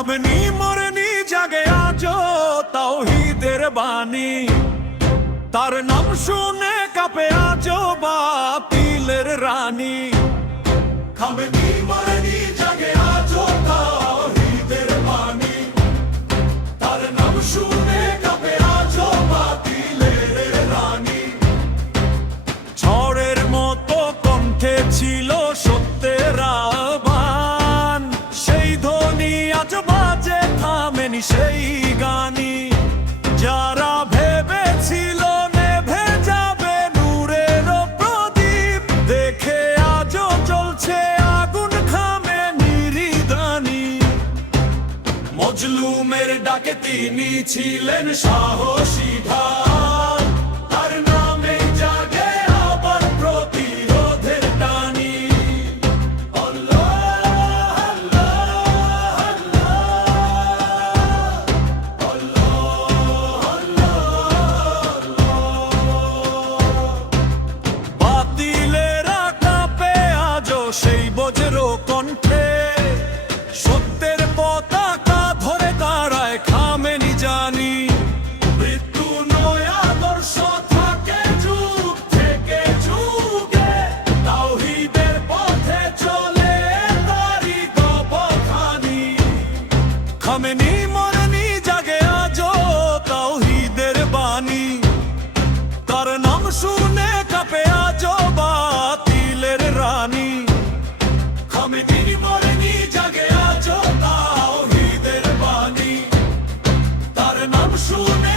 Khamenei মরেনি জাগে আজো তাওহীদের বাণী, তার নাম শুনে কাঁপে আজো বাতিলের রানী। খামেনি মরেনি জাগে আজো তাওহীদের বাণী, তার নাম শুনে কাঁপে আজো বাতিলের রানী। ঝড়ের মতো কণ্ঠে ছিল সত্যের আহ্বান, সেই ধ্বনি আজ বাজে থামেনি সেই গানি। যারা ভেবেছিল নেভে যাবে নূরের প্রদীপ, দেখে আজও জ্বলছে আগুন খামেনির দানি। মজলুমের ডাকে তিনি ছিলেন সাহসী ঢাল, তার নামে জাগে আবার প্রতিরোধের টানি। বাতিলেরা কাঁপে আজও সেই বজ্র কণ্ঠে, সত্যের পতাকা ধরে দাঁড়ায় খামেনি জানি। মৃত্যু নয় আদর্শ থাকে যুগ থেকে যুগে, তাওহীদের পথে চলে তারি গবখানি। খামেনি মরেনি জাগে আজও তাওহীদের বাণী, তার নাম শুনে কাঁপে আজও বাতিলের রানী। খামেনি মরেনি জাগে আজও তাওহীদের বাণী, তার নাম শুনে